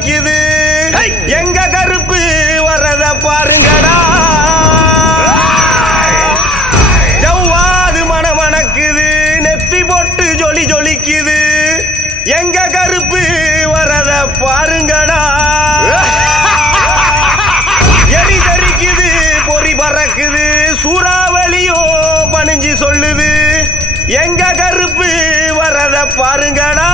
ஜொலிக்குது எங்க கருப்பு வரத பாருங்கடா ஜவ்வாது மணமணக்குது நெத்தி போட்டு ஜொலிக்குது எங்க கருப்பு வரத பாருங்கடா எரி தரிக்குது பொறி பறக்குது சூறாவளியோ பணிஞ்சு சொல்லுது எங்க கருப்பு வரத பாருங்கடா